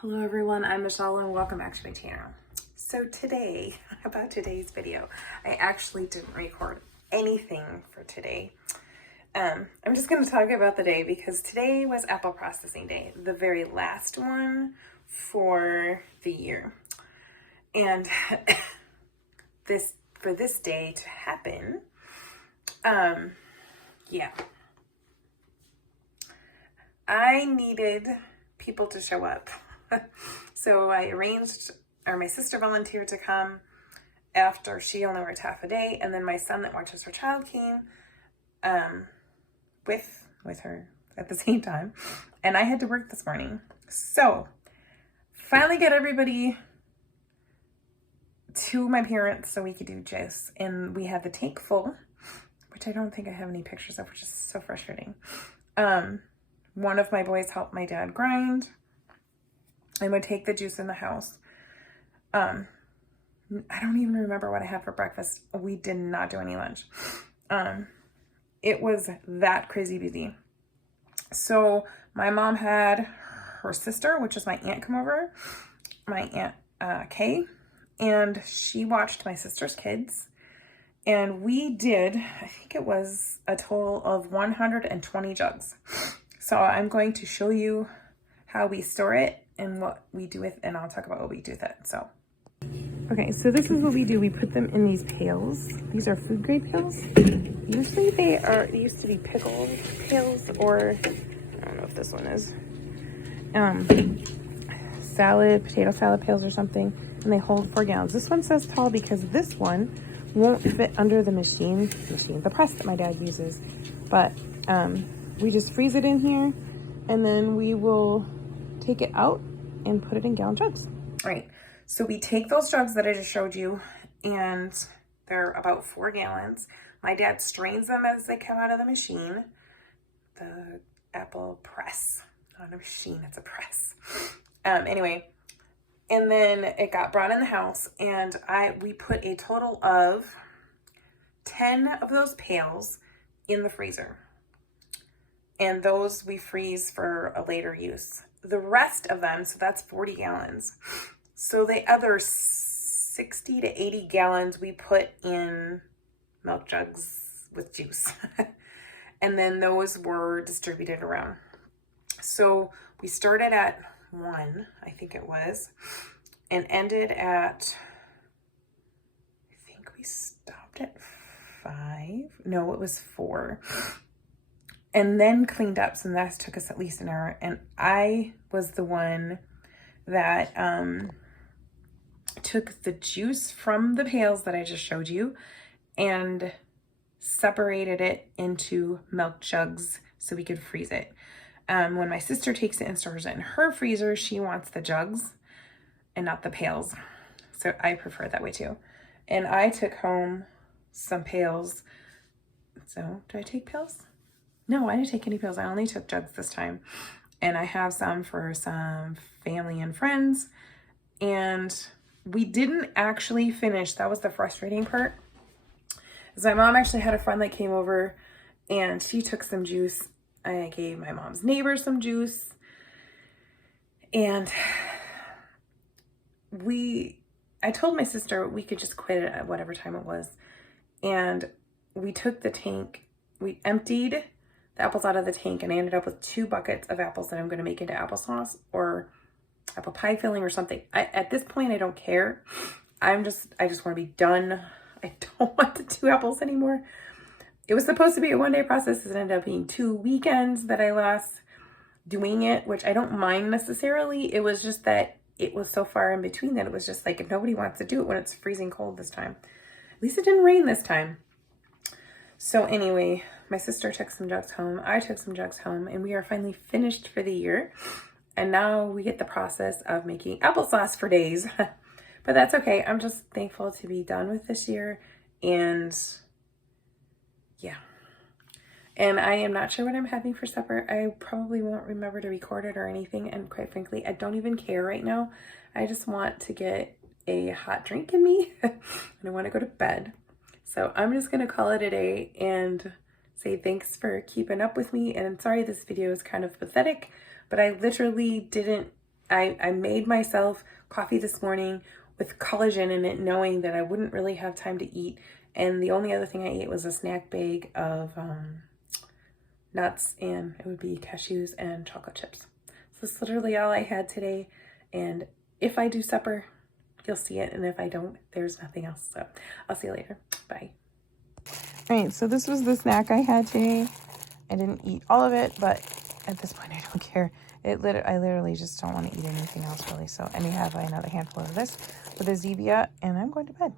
Hello everyone, I'm Michelle and welcome back to my channel. So today, about today's video, I actually didn't record anything for today. I'm just going to talk about the day because today was apple processing day, the very last one for the year. And for this day to happen, yeah, I needed people to show up. So I arranged, or my sister volunteered to come after she only worked half a day, and then my son that watches her child came with her at the same time, and I had to work this morning. So finally got everybody to my parents so we could do juice, and we had the tank full, which I don't think I have any pictures of, which is so frustrating. One of my boys helped my dad grind and would take the juice in the house. I don't even remember what I had for breakfast. We did not do any lunch. It was that crazy busy. So my mom had her sister, which is my aunt, come over, my aunt Kay, and she watched my sister's kids. And we did, I think it was a total of 120 jugs. So I'm going to show you how we store it and what we do with, and I'll talk about what we do with it. So, okay, so this is what we do. We put them in these pails. These are food grade pails. Usually they used to be pickle pails, or I don't know if this one is, potato salad pails or something, and they hold 4 gallons. This one says tall because this one won't fit under the the press that my dad uses. But we just freeze it in here, and then we will take it out and put it in gallon jugs. All right, so we take those jugs that I just showed you, and they're about 4 gallons. My dad strains them as they come out of the machine, the apple press, not a machine, it's a press. Anyway, and then it got brought in the house, and we put a total of 10 of those pails in the freezer. And those we freeze for a later use. The rest of them, so that's 40 gallons. So the other 60 to 80 gallons we put in milk jugs with juice. And then those were distributed around. So we started at 1, I think it was, and ended at, I think we stopped at 5. No, it was 4. And then cleaned up, so that took us at least an hour. And I was the one that took the juice from the pails that I just showed you and separated it into milk jugs so we could freeze it. When my sister takes it and stores it in her freezer, she wants the jugs and not the pails. So I prefer it that way too. And I took home some pails. So did I take pails? No, I didn't take any pills. I only took jugs this time. And I have some for some family and friends. And we didn't actually finish. That was the frustrating part. Is my mom actually had a friend that came over and she took some juice. I gave my mom's neighbor some juice. And I told my sister we could just quit it at whatever time it was. And we took the tank, we emptied the apples out of the tank, and I ended up with 2 buckets of apples that I'm going to make into applesauce or apple pie filling or something. At this point, I don't care. I just want to be done. I don't want to do apples anymore. It was supposed to be a 1-day process. It ended up being 2 weekends that I lost doing it, which I don't mind necessarily. It was just that it was so far in between that it was just like, if nobody wants to do it when it's freezing cold this time. At least it didn't rain this time. So anyway, my sister took some jugs home. I took some jugs home, and we are finally finished for the year. And now we get the process of making applesauce for days. But that's okay. I'm just thankful to be done with this year. And yeah. And I am not sure what I'm having for supper. I probably won't remember to record it or anything. And quite frankly, I don't even care right now. I just want to get a hot drink in me. And I want to go to bed. So I'm just going to call it a day and say thanks for keeping up with me. And I'm sorry this video is kind of pathetic, but I literally didn't I made myself coffee this morning with collagen in it, knowing that I wouldn't really have time to eat. And the only other thing I ate was a snack bag of nuts, and it would be cashews and chocolate chips. So that's literally all I had today. And if I do supper, you'll see it. And if I don't, there's nothing else. So I'll see you later. Bye. All right, so this was the snack I had today. I didn't eat all of it, but at this point, I don't care. I literally just don't want to eat anything else, really. So I may have another handful of this with a Zevia, and I'm going to bed.